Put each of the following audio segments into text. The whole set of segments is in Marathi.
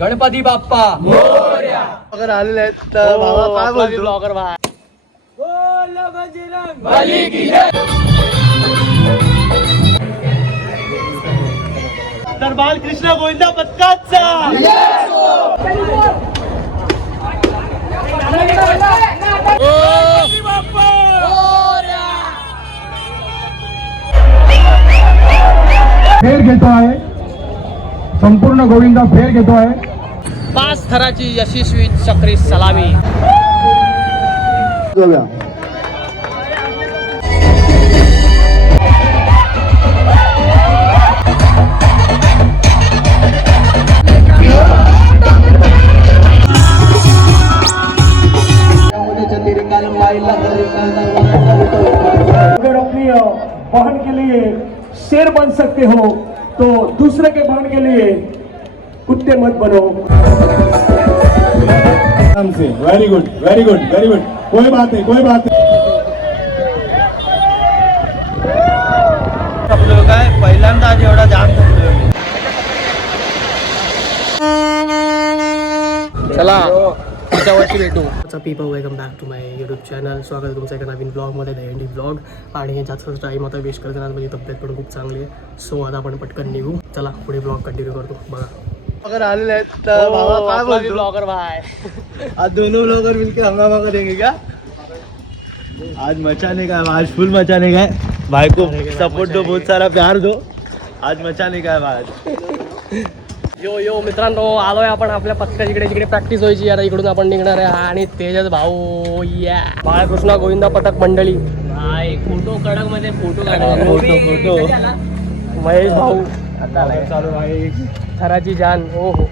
गणपती बाप्पा मोरया. अगर आलेले आहेत तर बाबा काय बोलतो ब्लॉगर भाई. बोल बजरंग बली की जय. तर बालकृष्ण गोविंदा पथकाचा फेर घेतो आहे. संपूर्ण गोविंदा फेर घेतो आहे. 5 थराची यशस्वी चक्री सलामी. अगर अपनी बहन के लिए शेर बन सकते हो तो दूसरे के बहन के लिए कुत्ते मत बनो. Very good very good very good. कोई बात नहीं कोई बात नहीं. काय पहिल्यांदा आज एवढा जाम चला पुढच्या वर्षी भेटू. People welcome back to my YouTube channel. स्वागत तुमचं एका नवीन ब्लॉगमध्ये द एंडी ब्लॉग. आणि जास्त टाईम आता वेस्ट करत नाही. माझी तब्येत पण खूप चांगली आहे. सो आता आपण पटकन निघू. चला पुढे ब्लॉग कंटिन्यू करतो. बघा अगर आलेले आहेत तर बाबा काय बोलतो ब्लॉगर भाई. आज दोनों ब्लॉगर मिलके हंगामा करेंगे क्या? आज मचाने का है, आज फुल मचाने का है. भाई को सपोर्ट दो, बहुत सारा प्यार दो. आज मचाने का है आज. यो यो मित्रांनो, आलोय आपण आपल्या पथकाच्या इकडे जिकडे प्रॅक्टिस व्हायची. आता इकडून आपण निघणार आहे. आणि तेजस भाऊ या बाळकृष्ण गोविंदा पथक मंडळी. फोटो कडक मध्ये फोटो फोटो महेश भाऊ चालू भाई. थराची जान. हो हो.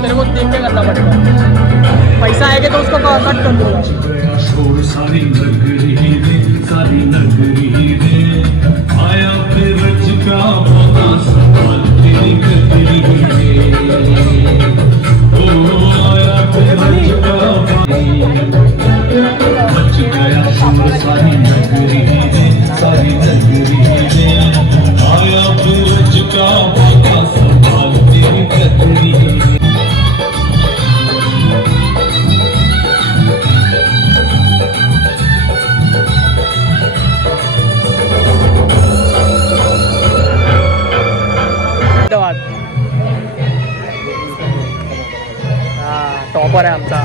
मेरे को देख के करना पड़ेगा. पैसा आएगा तो उसको कट कर दूंगा. सारी नगरी रे आया फिर रच का बड़ा सवाल तेरी कतरी रे. ओ आया फिर रच का बच गया शोर सारी नगरी रे आया फिर रच का बड़ा सवाल तेरी कतरी रे. टॉपर आहे आमचा.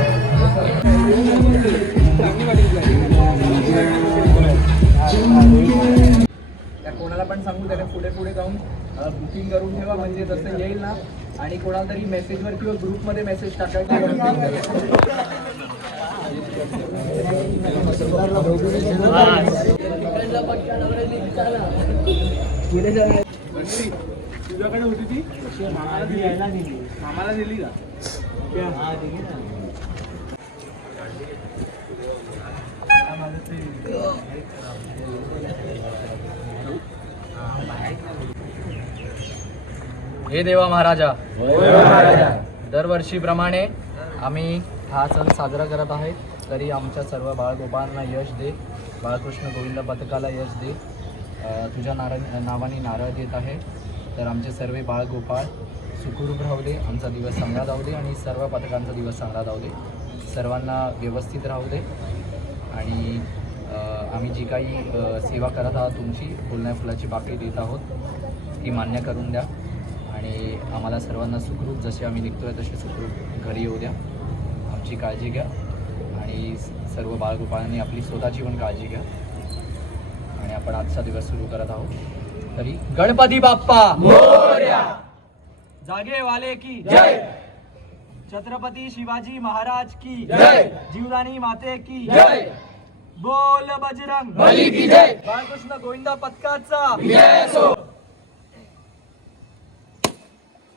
कोणाला पण सांगू त्याने पुढे पुढे जाऊन बुकिंग करून ठेवा. म्हणजे जसं येईल ना आणि कोणाला तरी मेसेजवर किंवा ग्रुपमध्ये मेसेज टाकायचा. तुझ्याकडे होती ती मामाला दिली का? हे देवा महाराजा. दरवर्षीप्रमाणे आम्ही हा सण साजरा करत आहे. तरी आमच्या सर्व बाळगोपाळांना यश दे. बाळकृष्ण गोविंद पथकाला यश दे. तुझ्या नावाने नारळ देत आहे. तर आमचे सर्व बाळगोपाळ सुखरूप राहू दे. आमचा दिवस चांगला जाऊ दे आणि सर्व पथकांचा दिवस चांगला जाऊ दे. सर्वांना व्यवस्थित राहू दे. आणि आम्ही जी काही सेवा करत आहोत तुमची फुलण्या फुलाची बाकडी देत आहोत ती मान्य करून द्या. आणि आम्हाला सर्वांना सुखरूप जसे आम्ही निघतोय तसे सुखरूप घरी येऊ द्या. आमची काळजी घ्या. आणि सर्व बाळगोपाळांनी आपली स्वतःची पण काळजी घ्या. आणि आपण आजचा दिवस सुरू करत आहोत. तरी गणपती बाप्पा मोरया. जागे वाले की जय. छत्रपती शिवाजी महाराज की जय. जीवदानी माते की जय. बोल बजरंग बली की जय. बाळकृष्ण गोविंदा पथकाचा विजय असो.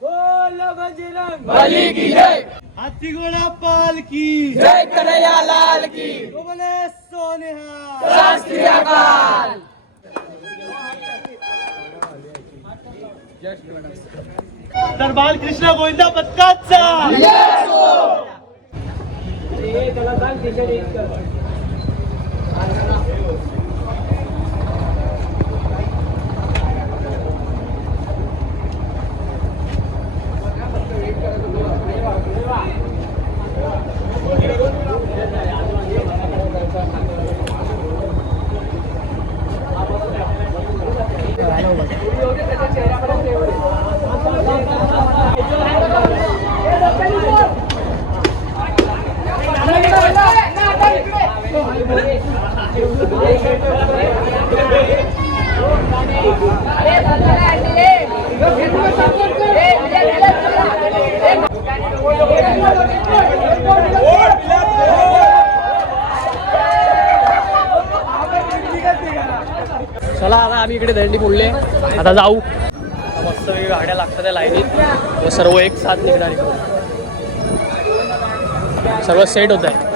बोल बजरंग बली की जय. हाथी घोड़ा पाल की जय कन्हैया लाल की. बोले सोनिहा. राष्ट्रीय काल. तर बालकृष्ण गोविंदा पथकाचा चला आता आम्ही इकडे दंडी बोलले, आता जाऊ. मस्त वेगळ्या गाड्या लागतात त्या लाईनीत व सर्व एक साथ निघणार इकडून. सर्व सेट होत आहे.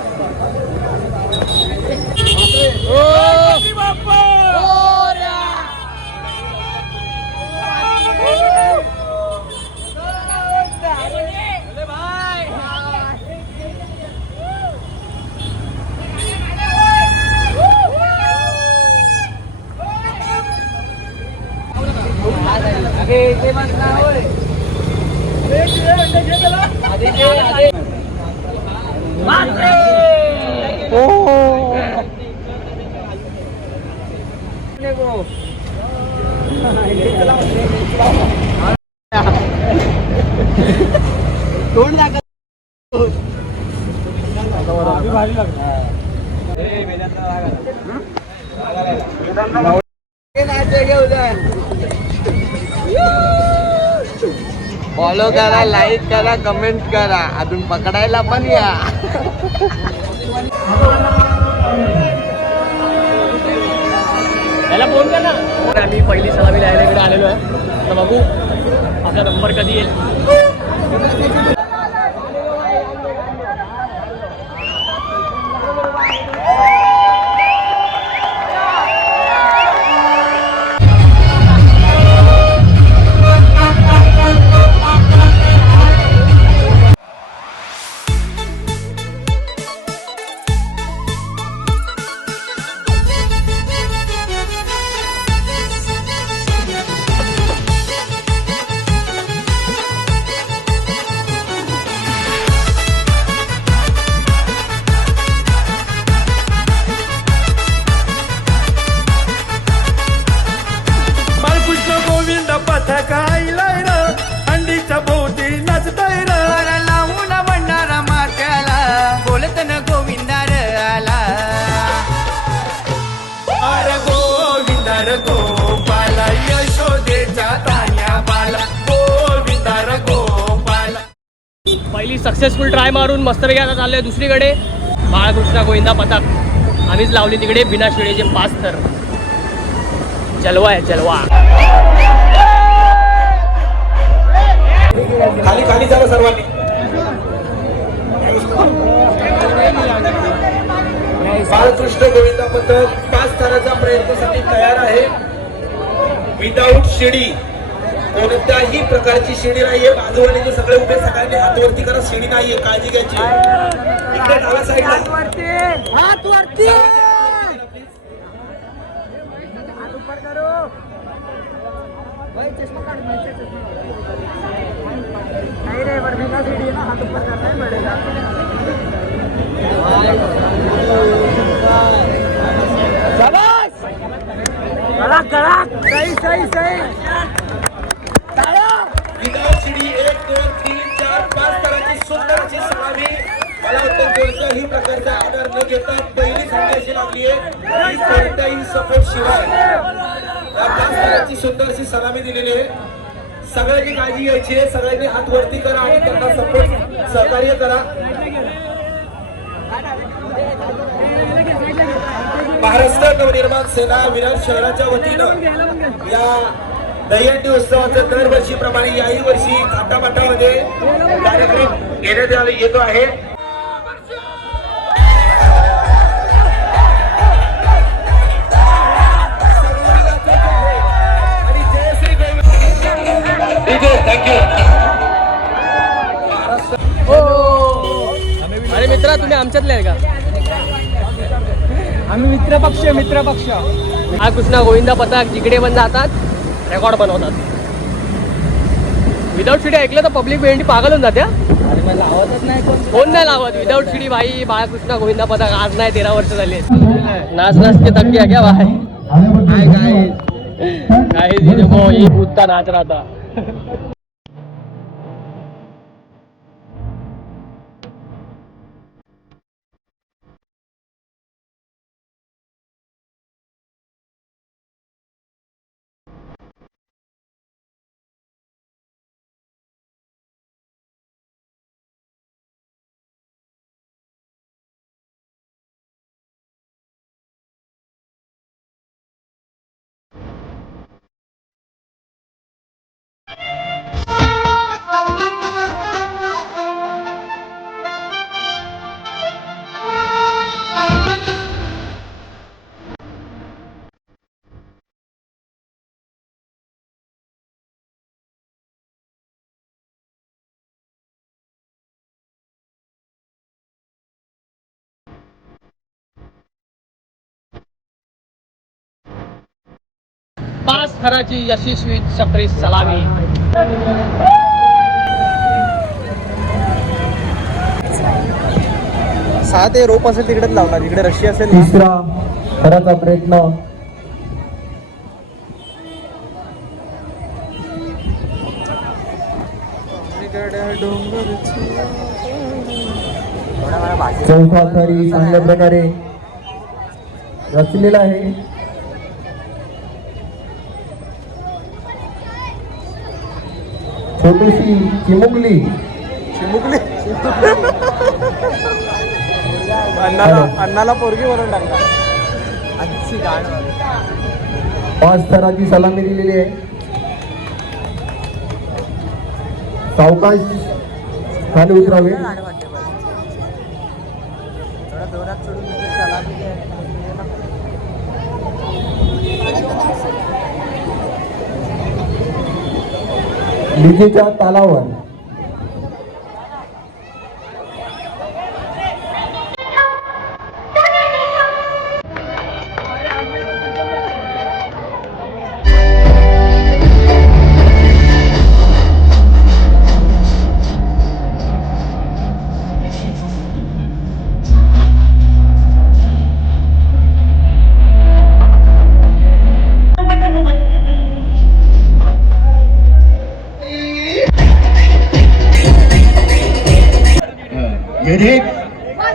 फॉलो करा, लाईक करा, कमेंट करा, अजून पकडायला पण या. त्याला फोन कर ना. आम्ही पहिली सलामी द्यायला इकडे आलेलो आहे. तर बघू आपला नंबर कधी येईल. बाळकृष्ण गोविंद पथकाईलाय र अंडीच्या भोवती नाचताय र लावून म्हणणारा मात्याला बोलत न गोविंदार आला. अरे गोविंदार गोपाला यशोदेच्या तान्या बाला गोविंदार गोपाला. पहिली सक्सेसफुल ट्राय मारून मस्तपैकी आता चाललोय दुसरीकडे. बाळकृष्ण गोविंदा पथक आम्हीच लावली तिकडे बिना शिळेचे 5 थर. जलवा आहे जलवा. खाली खाली चला सर्वांनी. बाळकृष्ण गोविंद पथक 5 थराचा प्रयत्नासाठी तयार आहे. विदाऊट शिडी, कोणत्याही प्रकारची शिडी नाहीये. बाजूवाले जे सगळे उभे सगळ्यांनी हात वरती करा. शिडी नाहीये, काळजी घ्यायची. इकडे डाव्या साईडला हात वरती. विदाऊट शिडी 1 2 3 4 5 थराची सुंदर अशी सलामी. मला वाटतं कोणत्याही प्रकारचा आधार न घेता पहिली संदेशी लागली आहे. ही कोणत्याही सपोर्ट शिवाय या 5 थराची सुंदर अशी सलामी दिलेली आहे. सगळ्यांनी काळजी घ्यायची आहे. सगळ्यांनी हात वरती करा आणि त्यांना सपोर्ट सहकार्य करा. महाराष्ट्र नवनिर्माण सेना विरार शहराच्या वतीनं या दहीहंडी उत्सवाचं दरवर्षीप्रमाणे याही वर्षी थाटामाटामध्ये कार्यक्रम घेण्यात येतो आहे. आणि जयश्री थँक्यू. अरे मित्रा तुम्ही आमच्यातले आहे का? आम्ही मित्र पक्ष. हा कृष्णा गोविंदा पथक जिकडे पण जातात रेकॉर्ड बनवतात. विदाऊट शिडी ऐकलं तर पब्लिक भेंडी पागल होऊन जाते. अरे मला आवडतच नाही कोण नाही लावत विदाऊट शिडी भाई. बाळकृष्ण गोविंदा पथक आज नाही 13 वर्ष झाले. नाच नाच के तक गया क्या भाई. काही देखो ये कूदता नाच रहा था. 5 थराची यशस्वी चक्री सलामी. सहा ते रोप असेल तिकडेच लावणार, इकडे रशी असेल. तिसरा थराचा प्रयत्न. चौथा थरी चांगल्या प्रकारे रचलेला आहे. छोटीशी चिमुकली अन्नाला पोरगी बनवून टाकला. 5 थराची सलामी दिलेली आहे. सावकाश खाली उतरावे. डीजेच्या तालावर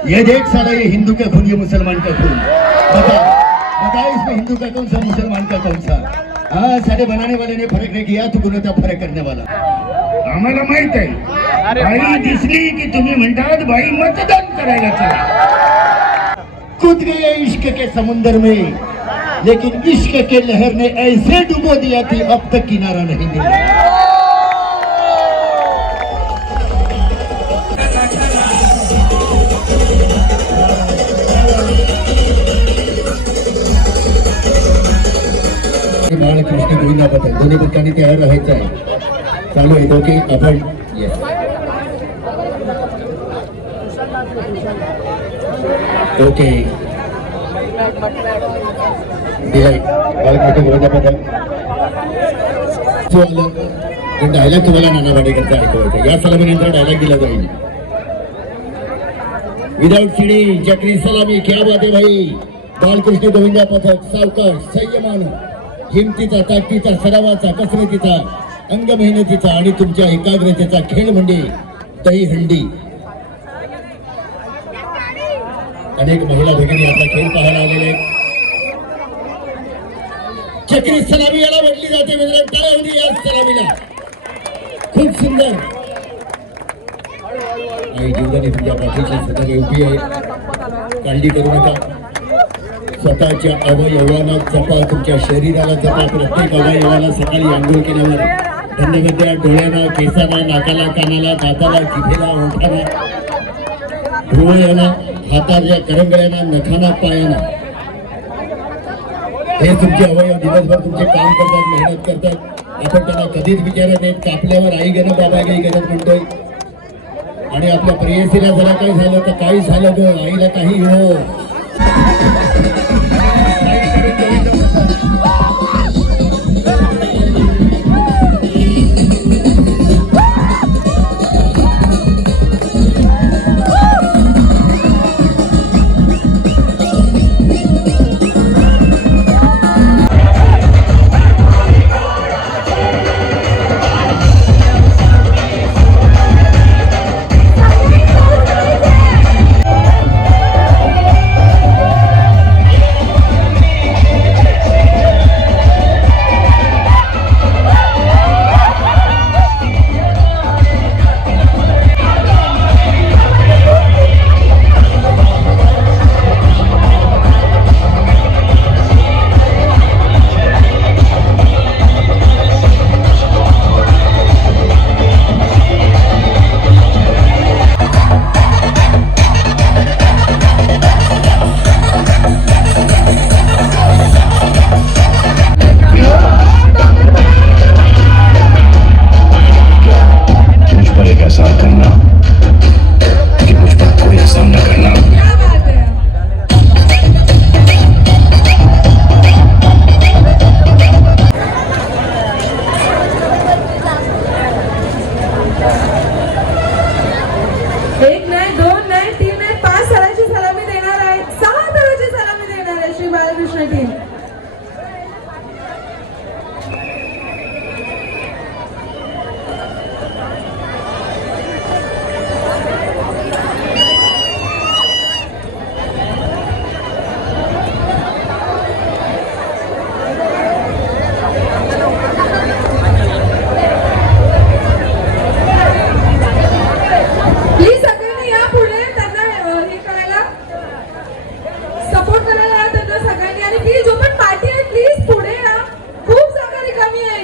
ये देख साला, ये हिंदू का खून, ये मुसलमान का खून. बता इसमें हिंदू का कौन सा, मुसलमान का कौन सा? हाँ, सारे बनाने वाले ने फर्क नहीं किया, तू कोणता फरक करने वाला. आम्हाला माहित आहे, बाई दिसली की तुम्ही म्हणतात बाई मतदान करायला चला. कूद गए इश्क के समुंदर में, लेकिन इश्क के लहर ने ऐसे डुबो दिया कि अब तक किनारा नहीं मिला. बाळकृष्ण गोविंदा पथक दोन्ही पथकांनी तयार राहायचं आहे. चालू आहे ओके. आपण ओके बाळकृष्ण गोविंदा पथक डायलॉग तुम्हाला नाना पाटेकरचा ऐकवायचा. या सलामीनंतर डायलॉग दिला जाईल. विदाउट चिडी चक्री सलामी. क्या बात आहे भाई. बाळकृष्ण गोविंदा पथक सावकाश संयमानं, हिमतीचा, ताकदीचा, सरावाचा, कसरतीचा, अंग मेहनतीचा आणि तुमच्या एकाग्रतेचा खेळ म्हणजे दहीहंडी. अनेक महिला भगिनी आपला खेळ पाहायला आलेले आहेत. चक्री सलामी याला म्हटली जाते मित्रांनो. टाळ्या होती या सलामीला. खूप सुंदर. आई जीवनाने तुमच्या पाठीची स्वतः उभी आहे. काळजी करू नका. स्वतःच्या अवयवाला जपा, तुमच्या शरीराला जपा. प्रत्येक अवयवाला सकाळी आंघोळ केल्यावर धन्यवाद्या डोळ्याला, केसाला, नाकाला, कानाला, दाताला, जिभेला, ओठाला, डोळ्याला, हाताच्या करंगळ्यांना, नखाना, पायाला. हे तुमचे अवयव दिवसभर तुमचे काम करतात, मेहनत करतात. आपण त्यांना कधीच विचारत नाहीत. कापल्यावर आई गणत बाबा काही गणत म्हणतोय. आणि आपल्या प्रेयसीला जरा काही झालं तर काही झालं ग, आईला काही हो.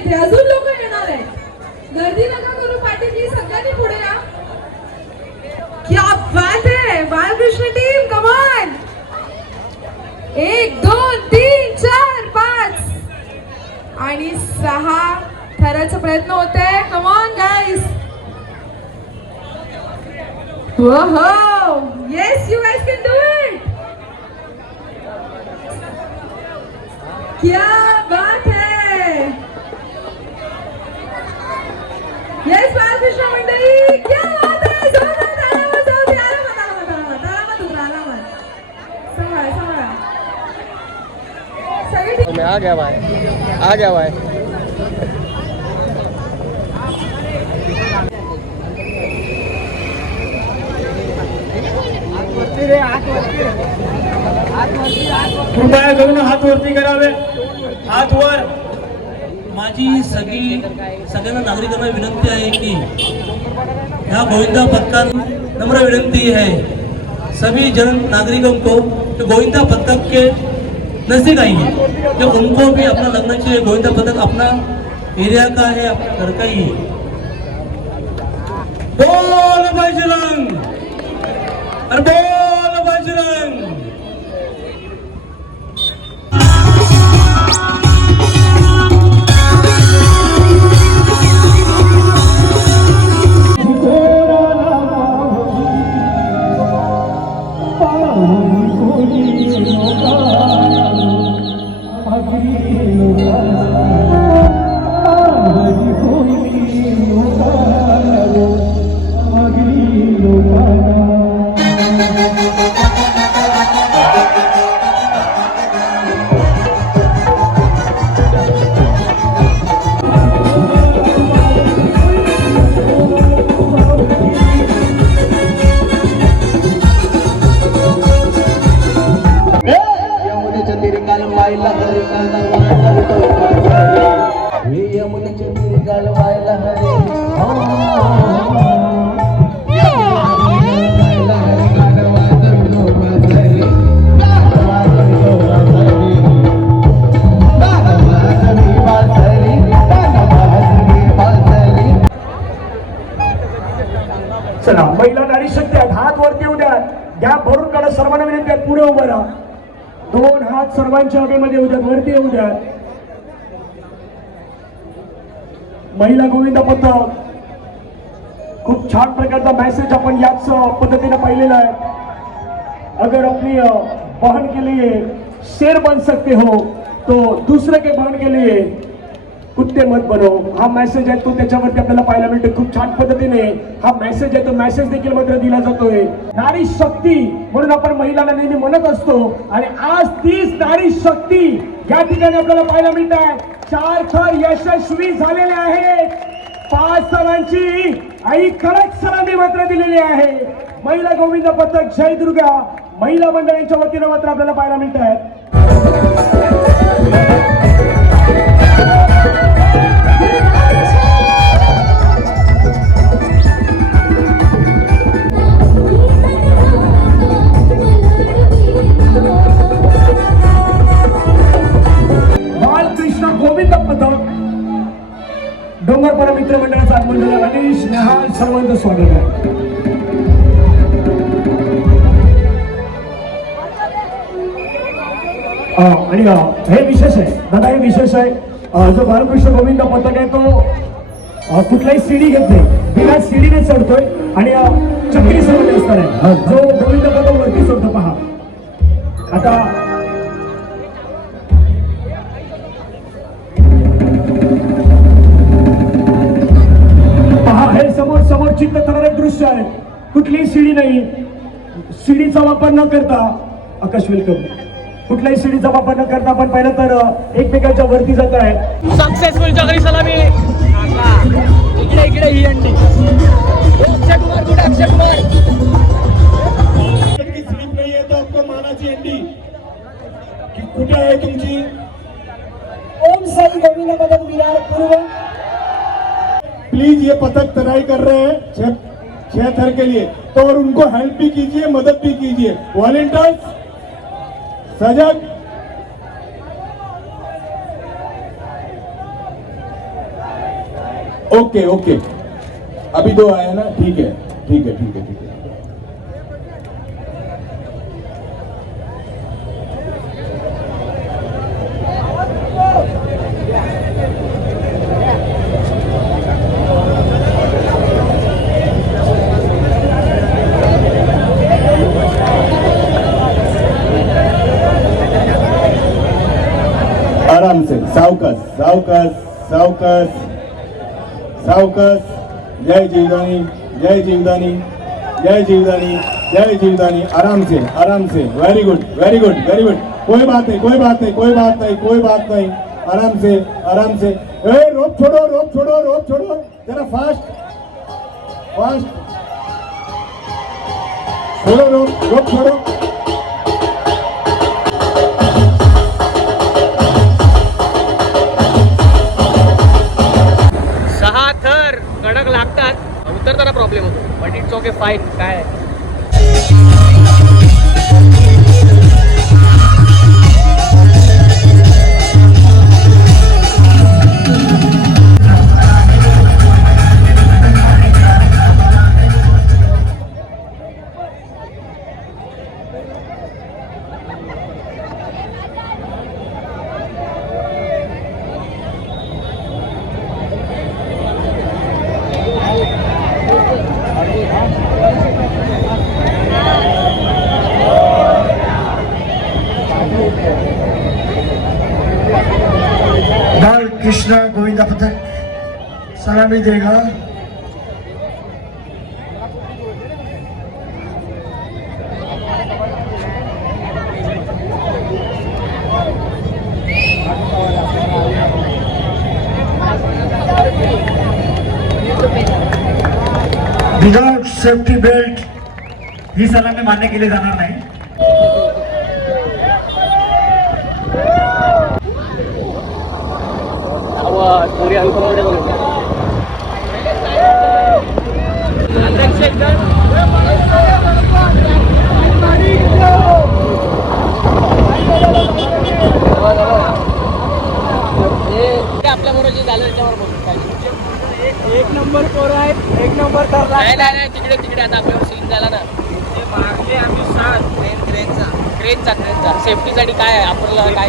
इथे अजून लोक येणार आहेत. गर्दी नका करू पाठीची, सगळ्यांनी पुढे या. क्या बात है बाळकृष्ण टीम, कमान. 1 2 3 4 5 आणि 6 थराचा प्रयत्न होते. कमान गाईज. हो yes, you guys can do it. क्या बात है. येस बाळकृष्ण मंडळी, क्या बात है. जोरदार ताल्या वाजवा. सांभाळा सगळे. मैं आ गया भाई. कृपया करून हात वरती करावे. हात वर. माझी सगळ्यांना नागरिकांना विनंती आहे की ह्या गोविंदा पथक नम्र विनंती है सभी जन नागरिकों को तो गोविंदा पथक के नजदीक आएंगे, तो उनको भी अपना लगना चाहिए. गोविंदा पथक अपना एरिया का है, अपना घर का ही है. बोल बजरंग, अरे बोल बजरंग. चला, महिला नारी शक्ती आहेत. हात वरती येऊ द्या. गॅप भरून काढा. सर्वांना विनंती आहे पुढे उभं राहा. 2 हात सर्वांच्या हवेमध्ये येऊ द्या, वरती येऊ द्या. महिला गोविंदा पथक खूप छान प्रकारचा मेसेज आपण याच पद्धतीने पाहिलेला आहे. अगर अपनी बहन के लिए शेर बन सकते हो तो दूसरे के बहन के लिए कुत्ते मत बनो. हा मेसेज आहे तो त्याच्यावरती आपल्याला पाहायला मिळतो. खूप छान पद्धतीने हा मेसेज आहे तो मेसेज देखील मात्र दिला जातोय. नारी शक्ती म्हणून आपण महिलांना नेहमी म्हणत असतो आणि आज तीच नारी शक्ती या ठिकाणी आपल्याला पाहायला मिळत आहे. 4 थर यशस्वी झालेले आहेत. 5 थरांची आई कडक सलामी मात्र दिलेली आहे. महिला गोविंद पथक जय दुर्गा महिला मंडळांच्या वतीनं मात्र आपल्याला पाहायला मिळत आहे. बाळकृष्ण गोविंद पथक डोंगरपाडा मित्र मंडळाचा आगमन अनिश नेहाल सर्वांचं स्वागत आहे. आणि हे विशेष आहे दादा, हे विशेष आहे. जो बाळकृष्ण गोविंद पथक आहे तो कुठलाही सीडी घेत नाही, बिना सीडीने चढतोय आणि चक्री सवय असणार आहे. जो गोविंद पथक वरती चढतो पहा. आता हे समोर चित्त थरारक दृश्य आहे. कुठलीही सीडी नाही. सीडीचा वापर न करता आकाश वेलकम. कुठल्याही सीडीचा वापर न करता आपण पाहिलं तर एकमेकांच्या वरती जात आहे. सक्सेसफुल जगरी सलामी. इकडे ही अंडी. अक्षय कुमार कुठे? अक्षय कुमार स्लिप नाही आहे तर आपको मानाची अंडी कुठे आहे तुमची? ओम साई गोविंद पथक विरार पूर्व. प्लीज ये पथक तराई कर रहे हैं 6 थर के लिए, तो और उनको हेल्प भी कीजिए, मदद भी कीजिए. वॉलेंटियर्स सजग. ओके ओके, अभी 2 आए ना, ठीक है ठीक है ठीक है ठीक है। आराम से, सावकाश सावकाश सावकाश सावकाश। जय जीवदानी जय जीवदानी जय जीवदानी जय जीवदानी। आराम से, very good very good very good. कोई बात नहीं कोई बात नहीं कोई बात नहीं कोई बात नहीं, आराम से आराम से। ए रोप छोड़ो रोप छोड़ो रोप छोड़ो, जरा फास्ट फास्ट छोड़ो रोप छोड़ो। कडक लागतात, उतरताना प्रॉब्लेम होतो, बट इट्स ओके फाईन. काय बाल कृष्ण गोविंदा पथक सलामी देगा। विदाउट सेफ्टी बेल्ट ही सलामी मान्य केली जाणार नाही. पुरी अनकम्फर्टेबल होतं. आपल्या बरोबर जे झालं त्याच्यावर बोलतो. एक नंबर पोरं आहेत, एक नंबर तर नाही तिकडे आता आपल्यावर सीन झाला ना. मागले आम्ही 7 क्रेनचा सेफ्टीसाठी काय आहे आपल्याला काय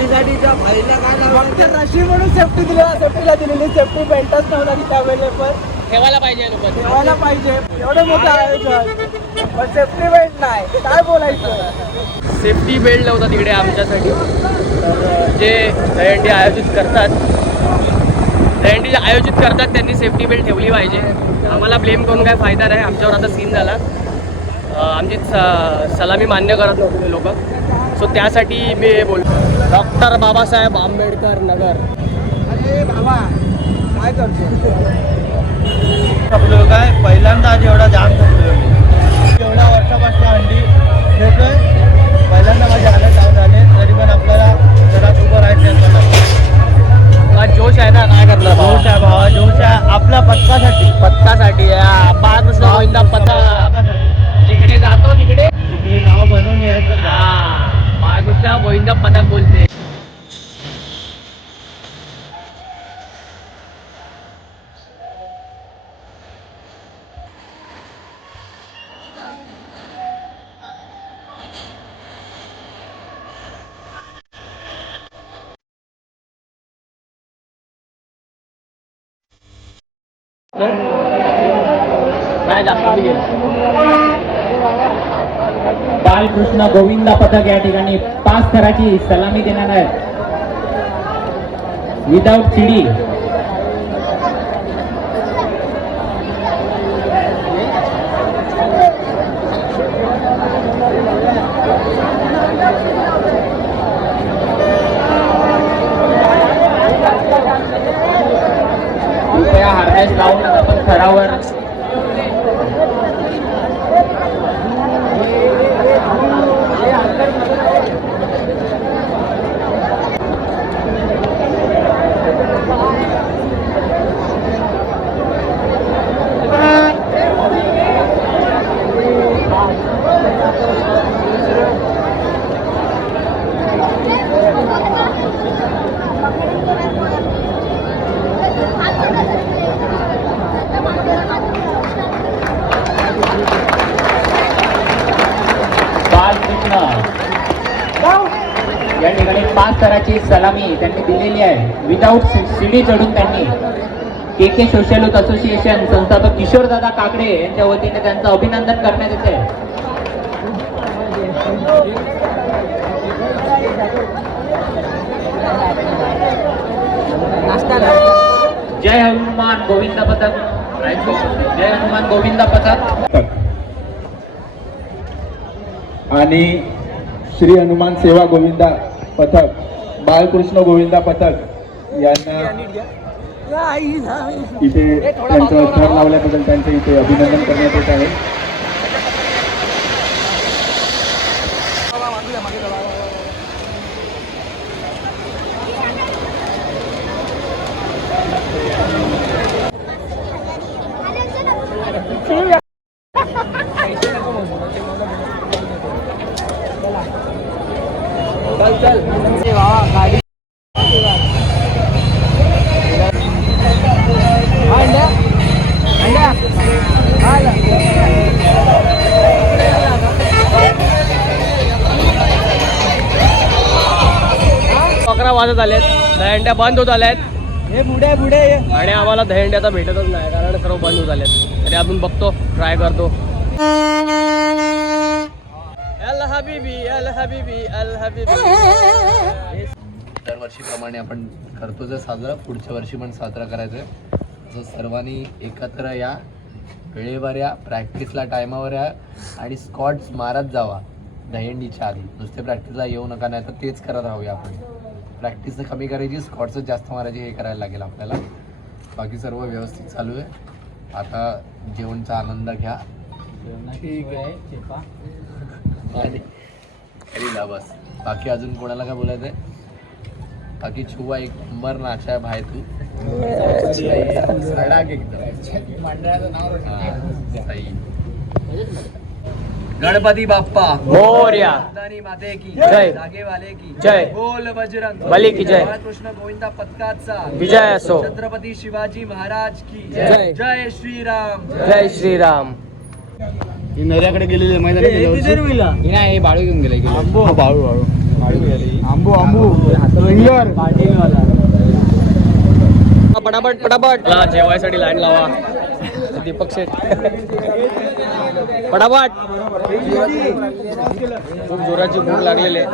फक्त नशीब म्हणून सेफ्टी सेफ्टीला दिलेली सेफ्टी बेल्टच नव्हता तिथे अवेलेबल. ठेवायला पाहिजे लोक. ठेवायला पाहिजे, एवढं मोठं आयोजन पण सेफ्टी बेल्ट नाही, काय बोलायचं. सेफ्टी बेल्ट नव्हता तिकडे आमच्यासाठी. तर जे दहीहंडी आयोजित करतात त्यांनी सेफ्टी बेल्ट ठेवली पाहिजे. आम्हाला ब्लेम करून काय फायदा नाही, आमच्यावर आता सीन झाला. आमची सलामी मान्य करत नव्हते लोक, सो त्यासाठी मी बोलतो. डॉक्टर बाबासाहेब आंबेडकर नगर. अरे बाबा काय करतो. आपलं काय पहिल्यांदा आज एवढा जाम थांबलोय मी. एवढ्या वर्षापासून हंडी खेळतोय, पहिल्यांदा माझे हालत डाऊन झाले, तरी पण आपल्याला जरा उभं राहायचं. जोश आहे ना, काय करणार. जोश आहे भावा, जोश आहे आपल्या पथकासाठी. बाळकृष्ण गोविंदा पथक जिकडे जातो तिकडे नाव बनवून यायचं. बाळकृष्ण गोविंदा पथक बोलते. बालकृष्ण गोविंदा पथक या ठिकाणी 5 थराची सलामी देणार आहे विदाउट शिडी. कृपया हार्नेस लावून आपण थरावर थराची सलामी त्यांनी दिलेली आहे विदाऊट शिडी चढून त्यांनी के सोशल युथ असोसिएशन संस्थापक किशोरदादा काकडे यांच्या वतीने त्यांचं अभिनंदन करण्यात येते. जय हनुमान गोविंद पथक, जय हनुमान गोविंद पथक आणि श्री हनुमान सेवा गोविंदा पथक, बाळकृष्ण गोविंदा पथक यांना इथे त्यांचं थर लावल्याबद्दल त्यांचं इथे अभिनंदन करण्यात येत आहे. अकरा वाजत आलेत, दहीहंड्या बंद होत आल्यात आणि आम्हाला दहीहंड्या आता भेटतच नाही कारण सर्व बंद होत आलेत. तरी अजून बघतो, ट्राय करतो. अल हबीबी अल हबीबी अल हबीबी. दरवर्षीप्रमाणे आपण करतो जे साजरा, पुढच्या वर्षी पण साजरा करायचं आहे. जो सर्वांनी एकत्र या, वेळेवर या, प्रॅक्टिसला टायमावर या आणि स्कॉट्स मारत जावा दहीहंडीच्या आधी. नुसते प्रॅक्टिसला येऊ नका, नाही तर तेच करत राहूया आपण. प्रॅक्टिसनं कमी करायची, स्कॉट्सच जास्त मारायची, हे करायला लागेल आपल्याला. बाकी सर्व व्यवस्थित चालू आहे. आता जेवणचा आनंद घ्या. ठीक आहे आणि ला बस. बाकी अजून कोणाला काय बोलायचं आहे? बाकी छुवा एक नंबर नाचा आहे भाई तू. गणपती बाप्पा मोरया, माते की जय, जागेवाले की जय, बोल बजरंग बली की जय, कृष्ण गोविंदा पथकाचा विजय असो, छत्रपती शिवाजी महाराज की जय, जय श्रीराम, जय श्रीराम. नऱ्याकडे गेलेले मैदानी नाही बाळू घेऊन गेले पटापट पटापट जेवायसाठी लाईन लावा. दीपक शेठ पटापट. खूप जोराची भूक लागलेली आहे.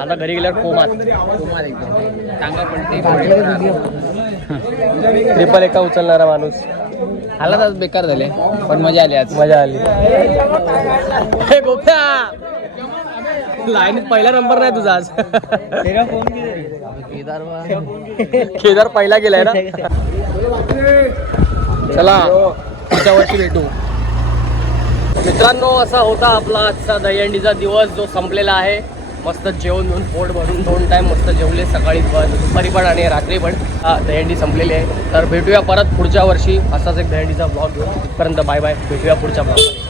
आता घरी गेल्यावर कोमात ट्रिपल एका उचलणारा माणूस. हालत आज बेकार झाले पण मजा आली आज. मजा आली. हे गोप्या लाईनीत पहिला नंबर नाही तुझा आज. केदार पहिला गेलाय ना. चला पुढच्या वर्षी भेटू. मित्रांनो, असा होता आपला आजचा दहीहंडीचा दिवस जो संपलेला आहे. मस्त जेवण घेऊन पोट भरून 2 टाइम मस्त जेवले, सकाळी पण, दुपारी पण आणि रात्री पण. दहीहंडी संपलेली आहे. तर भेटूया परत पुढच्या वर्षी असाच एक दहीहंडीचा ब्लॉग घेऊन. तिथपर्यंत बाय बाय. भेटूया पुढच्या ब्लॉग.